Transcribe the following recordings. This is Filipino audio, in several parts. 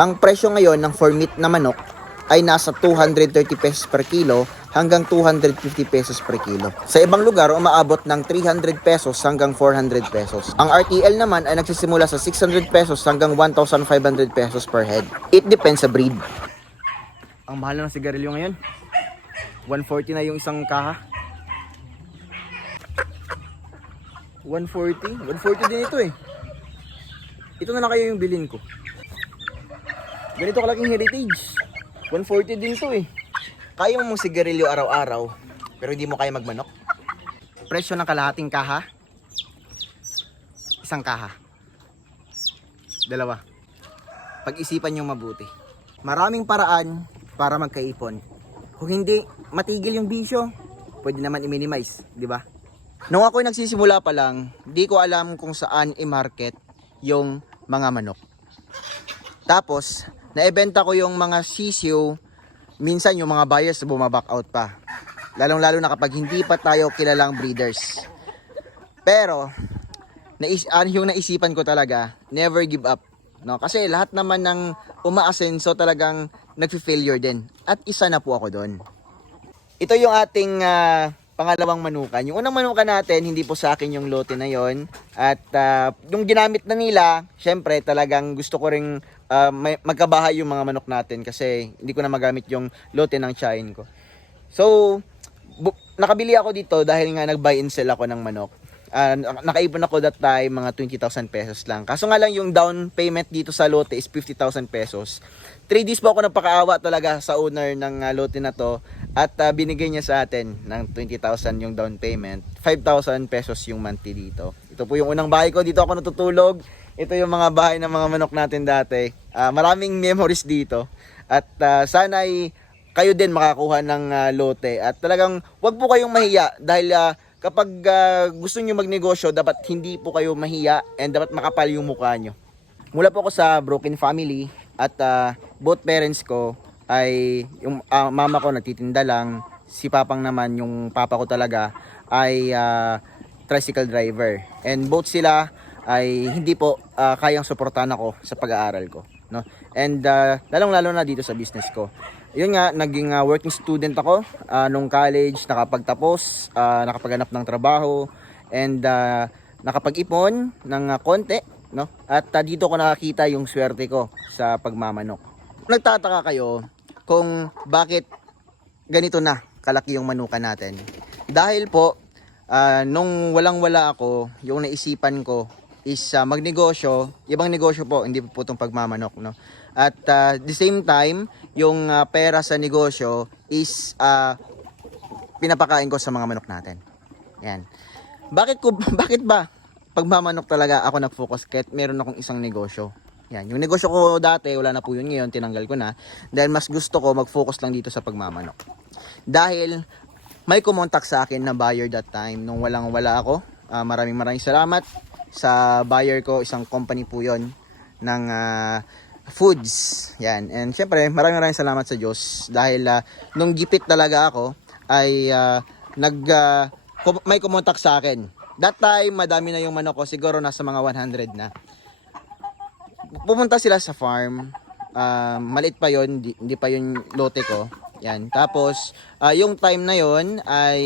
Ang presyo ngayon ng for meat na manok ay nasa 230 pesos per kilo hanggang 250 pesos per kilo. Sa ibang lugar, umaabot ng 300 pesos hanggang 400 pesos. Ang RTL naman ay nagsisimula sa 600 pesos hanggang 1,500 pesos per head. It depends sa breed. Ang mahal ng sigarilyo ngayon. 140 na yung isang kaha. 140? 140 din ito eh. Ito na lang kayo yung bilhin ko. Ganito kalaking heritage. 140 din to eh. Kaya mo mong sigarilyo araw-araw, pero hindi mo kaya magmanok. Presyo ng kalahating kaha. Isang kaha. Dalawa. Pag-isipan nyo mabuti. Maraming paraan para magkaipon. Kung hindi matigil yung bisyo, pwede naman i-minimize, di ba? Nung ako'y nagsisimula pa lang, di ko alam kung saan i-market yung mga manok. Tapos, naibenta ko yung mga sisiyo, minsan yung mga buyers bumaback out pa. Lalong-lalo na kapag hindi pa tayo kilalang breeders. Pero, yung naisipan ko talaga, never give up. No? Kasi lahat naman ng umaasenso talagang nagfi-failure din. At isa na po ako doon. Ito yung ating pangalawang manukan. Yung unang manukan natin, hindi po sa akin yung lote na yon. At yung ginamit na nila, syempre talagang gusto ko ring magkabahay yung mga manok natin kasi hindi ko na magamit yung lote ng tiyahin ko. So, nakabili ako dito dahil nga nag-buy and sell ako ng manok. Nakaipon ako that time mga 20,000 pesos lang. Kaso nga lang yung down payment dito sa lote is 50,000 pesos. 3 days po ako nagpakaawa talaga sa owner ng lote na to at binigay niya sa atin ng 20,000 yung down payment. 5,000 pesos yung monthly dito. Ito po yung unang bahay ko. Dito ako natutulog. Ito yung mga bahay ng mga manok natin dati. Maraming memories dito. At sana ay kayo din makakuha ng lote. At talagang wag po kayong mahiya dahil kapag gusto nyo magnegosyo, dapat hindi po kayo mahiya and dapat makapal yung mukha nyo. Mula po ako sa broken family at both parents ko ay yung mama ko nagtitinda lang, si papang naman, yung papa ko talaga ay tricycle driver. And both sila ay hindi po kayang suportahan ako sa pag-aaral ko, no? And lalong-lalo na dito sa business ko. Yun nga, naging working student ako nung college, nakapagtapos, nakapaghanap ng trabaho, and nakapag-ipon ng konti, no? At dito ko nakakita yung swerte ko sa pagmamanok. Nagtataka kayo kung bakit ganito na kalaki yung manukan natin. Dahil po, nung walang-wala ako, yung naisipan ko is magnegosyo, ibang negosyo po, hindi po itong pagmamanok, no? At the same time, yung pera sa negosyo is pinapakain ko sa mga manok natin. Yan. Bakit ba pagmamanok talaga ako nag-focus kahit meron akong isang negosyo? Yan. Yung negosyo ko dati, wala na po yun ngayon, tinanggal ko na. Dahil mas gusto ko mag-focus lang dito sa pagmamanok. Dahil may kumontak sa akin na buyer that time nung walang-wala ako. Maraming salamat sa buyer ko, isang company po yon ng foods. Yan. And syempre, maraming salamat sa Diyos dahil nung gipit talaga ako ay may kumontak sa akin. That time, madami na yung manok ko, siguro nasa mga 100 na. Pumunta sila sa farm. Maliit pa yon, hindi pa yung lote ko. Yan. Tapos, yung time na yon ay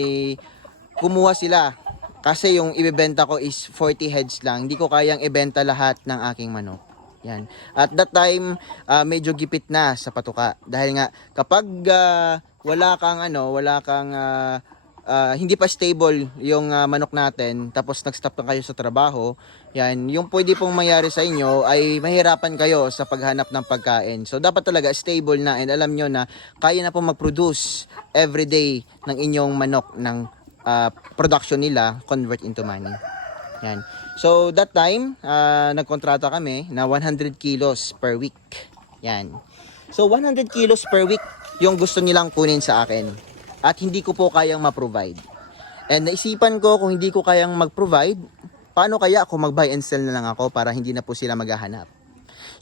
kumuha sila. Kasi yung ibebenta ko is 40 heads lang. Hindi ko kayang ibenta lahat ng aking manok. Yan. At that time, medyo gipit na sa patuka. Dahil nga, kapag wala kang hindi pa stable yung manok natin, tapos nag-stop na kayo sa trabaho, yan, yung pwede pong mangyari sa inyo ay mahirapan kayo sa paghanap ng pagkain. So, dapat talaga stable na and alam nyo na kaya na pong mag-produce everyday ng inyong manok ng production nila convert into money. Yan. So that time, nagkontrata kami na 100 kilos per week. Yan. So 100 kilos per week yung gusto nilang kunin sa akin. At hindi ko po kayang ma-provide. And naisipan ko kung hindi ko kayang mag-provide, paano kaya ako mag-buy and sell na lang ako para hindi na po sila maghahanap.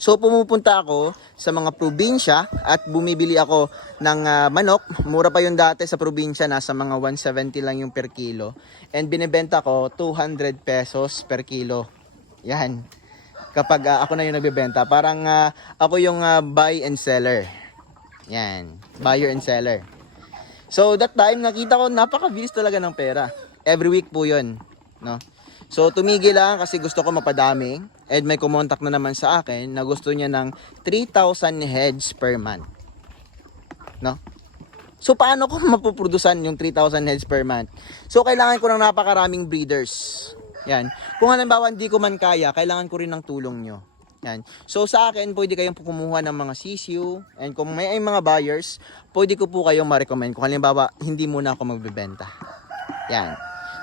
So pumupunta ako sa mga probinsya at bumibili ako ng manok. Mura pa yung dati sa probinsya, nasa mga 170 lang yung per kilo. And binibenta ko 200 pesos per kilo. Yan. kapag ako na yung nagbebenta. Parang ako yung buy and seller. Yan, buyer and seller. So that time nakita ko napakabilis talaga ng pera. Every week po 'yon, no? So tumigil lang kasi gusto ko mapadami, and may kumontak na naman sa akin na gusto niya ng 3,000 heads per month. No? So paano ko mapuprodusan yung 3,000 heads per month? So kailangan ko ng napakaraming breeders. Yan. Kung halimbawa hindi ko man kaya, kailangan ko rin ng tulong nyo. Yan. So sa akin, pwede kayong kumuha ng mga CCU, and kung may mga buyers, pwede ko po kayong ma-recommend kung halimbawa hindi muna ako magbebenta. Yan.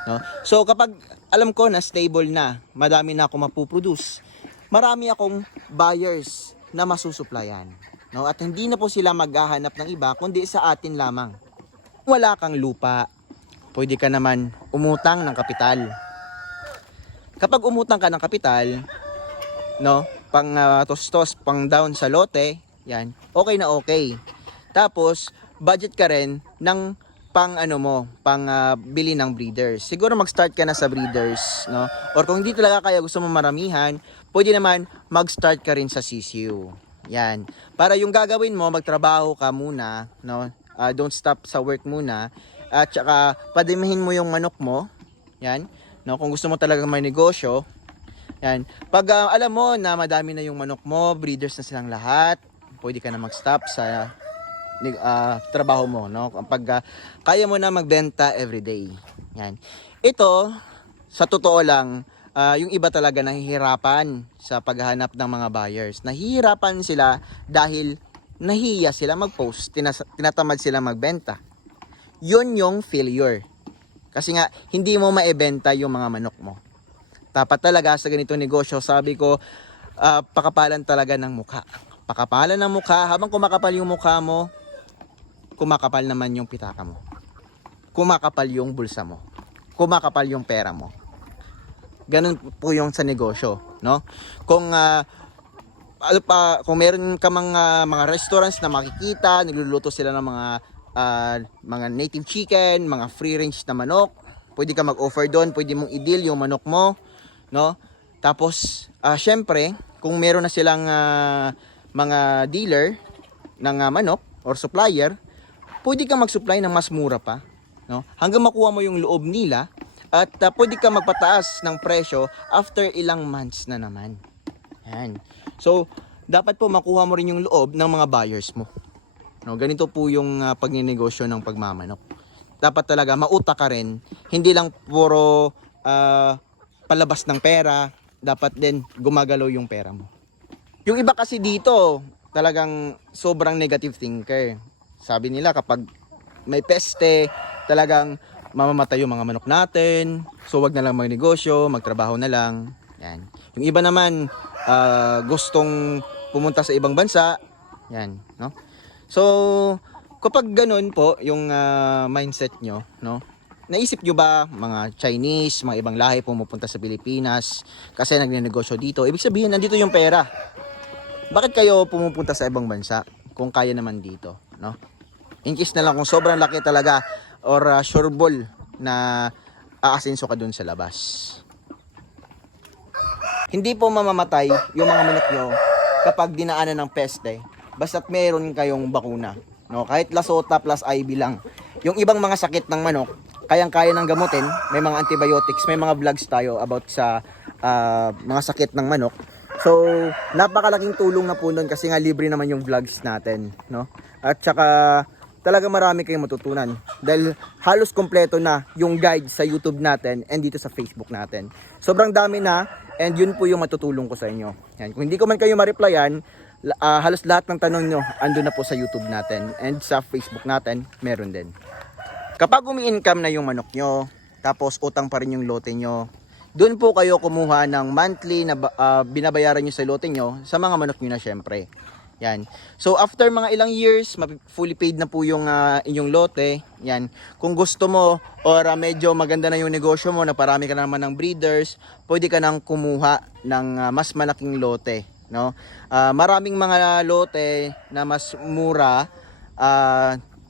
No? So kapag alam ko na stable na, madami na ako mapuproduce, marami akong buyers na masusuplayan. No? At hindi na po sila maghahanap ng iba, kundi sa atin lamang. Kung wala kang lupa, pwede ka naman umutang ng kapital. Kapag umutang ka ng kapital, no, pang tostos, pang down sa lote, yan, okay na okay. Tapos, budget ka rin ng pang bili ng breeders. Siguro mag-start ka na sa breeders, no? Or kung hindi talaga kaya gusto mo maramihan, pwede naman mag-start ka rin sa CCU. Yan. Para yung gagawin mo, magtrabaho ka muna, no? Don't stop sa work muna. At saka padamihin mo yung manok mo. Yan. No, kung gusto mo talagang may negosyo, yan. Pag alam mo na madami na yung manok mo, breeders na silang lahat, pwede ka na mag-stop sa trabaho mo, no? Kapag kaya mo na magbenta everyday. Yan. Ito, sa totoo lang, yung iba talaga nahihirapan sa paghahanap ng mga buyers. Nahihirapan sila dahil nahihiya sila mag-post, tinatamad sila magbenta. Yun yung failure. Kasi nga, hindi mo maibenta yung mga manok mo. Dapat talaga sa ganitong negosyo, sabi ko, pakapalan talaga ng mukha. Pakapalan ng mukha, habang kumakapal yung mukha mo, kumakapal naman yung pitaka mo. Kumakapal yung bulsa mo. Kumakapal yung pera mo. Ganun po yung sa negosyo, no? Kung meron ka mga restaurants na makikita, nagluluto sila ng mga native chicken, mga free range na manok, pwede ka mag-offer doon, pwede mong i-deal yung manok mo, no? Tapos syempre, kung meron na silang mga dealer ng manok or supplier, pwede kang mag-supply ng mas mura pa, no? Hanggang makuha mo yung loob nila, at pwede kang magpataas ng presyo after ilang months na naman. Yan. So, dapat po makuha mo rin yung loob ng mga buyers mo. No, ganito po yung pagninegosyo ng pagmamanok. Dapat talaga mautak ka rin, hindi lang puro palabas ng pera, dapat din gumagalaw yung pera mo. Yung iba kasi dito, talagang sobrang negative thinker. Sabi nila kapag may peste, talagang mamamatay yung mga manok natin, so wag na lang magnegosyo, magtrabaho na lang. Yan. Yung iba naman gustong pumunta sa ibang bansa, yan, no? So kapag ganun po yung mindset nyo, no? Naisip nyo ba mga Chinese, mga ibang lahi pumupunta sa Pilipinas kasi nagnenegosyo dito? Ibig sabihin nandito yung pera. Bakit kayo pumupunta sa ibang bansa kung kaya naman dito, no? In case na lang kung sobrang laki talaga or sureball na aasenso ka dun sa labas. Hindi po mamamatay yung mga manok nyo kapag dinaanan ng peste, basta't meron kayong bakuna, no? Kahit lasota plus IV lang. Yung ibang mga sakit ng manok, kayang-kaya ng gamutin, may mga antibiotics, may mga vlogs tayo about sa mga sakit ng manok. So, napakalaking tulong na po nun kasi nga libre naman yung vlogs natin, no? At saka talaga marami kayong matutunan dahil halos kompleto na yung guide sa YouTube natin and dito sa Facebook natin. Sobrang dami na, and yun po yung matutulong ko sa inyo. Yan. Kung hindi ko man kayo ma-replyan, halos lahat ng tanong nyo andun na po sa YouTube natin, and sa Facebook natin meron din. Kapag umi-income na yung manok nyo, tapos utang pa rin yung lote nyo, doon po kayo kumuha ng monthly na binabayaran nyo sa lote nyo sa mga manok nyo na syempre. Yan. So after mga ilang years, fully paid na po yung inyong lote. Yan. Kung gusto mo or medyo maganda na yung negosyo mo, naparami ka na naman ng breeders, pwede ka nang kumuha ng mas malaking lote, no? Maraming mga lote na mas mura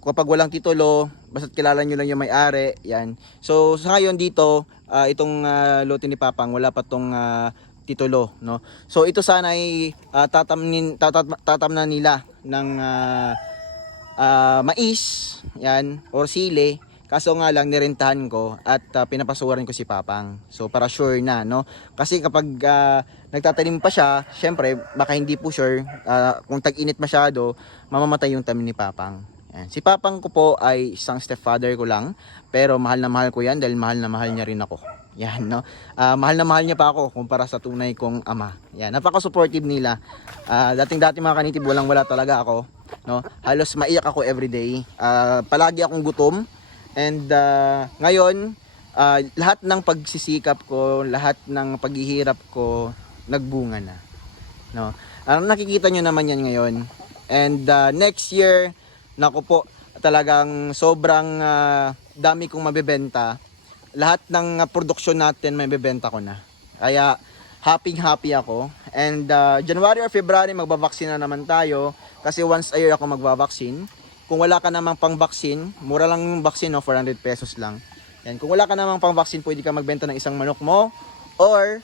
kapag walang titulo, basta't kilala nyo lang yung may-ari. Yan. So sa ngayon dito, itong lote ni Papang, wala pa tong titulo, no? So ito sana ay tatamnan nila ng mais, yan, or sili. Kaso nga lang nirentahan ko at pinapasuwaran ko si Papang. So para sure na, no? Kasi kapag nagtatanim pa siya, syempre baka hindi po sure, kung tag-init masyado, mamamatay yung tanim ni Papang. Yan. Si Papang ko po ay isang stepfather ko lang, pero mahal na mahal ko yan dahil mahal na mahal niya rin ako. Yan, no? Mahal na mahal niya pa ako kumpara sa tunay kong ama. Yan, napaka-supportive nila. Dating-dati mga kanitib, walang-wala talaga ako, no? Halos maiyak ako everyday. Palagi akong gutom. And ngayon, lahat ng pagsisikap ko, lahat ng paghihirap ko, nagbunga na, no? Nakikita nyo naman yan ngayon. And next year, naku po, talagang sobrang dami kong mabebenta. Lahat ng produksyon natin mabebenta ko na. Kaya happy ako. And January or February magbabaksin na naman tayo. Kasi once a year ako magbabaksin. Kung wala ka namang pang-vaccine, mura lang yung vaccine, no? 400 pesos lang. Yan. Kung wala ka namang pang-vaccine, pwede ka magbenta ng isang manok mo or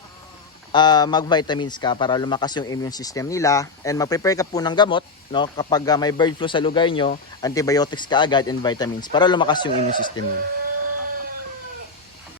mag-vitamins ka para lumakas yung immune system nila. And mag-prepare ka po ng gamot, no? Kapag may bird flu sa lugar nyo, antibiotics ka agad and vitamins para lumakas yung immune system nila.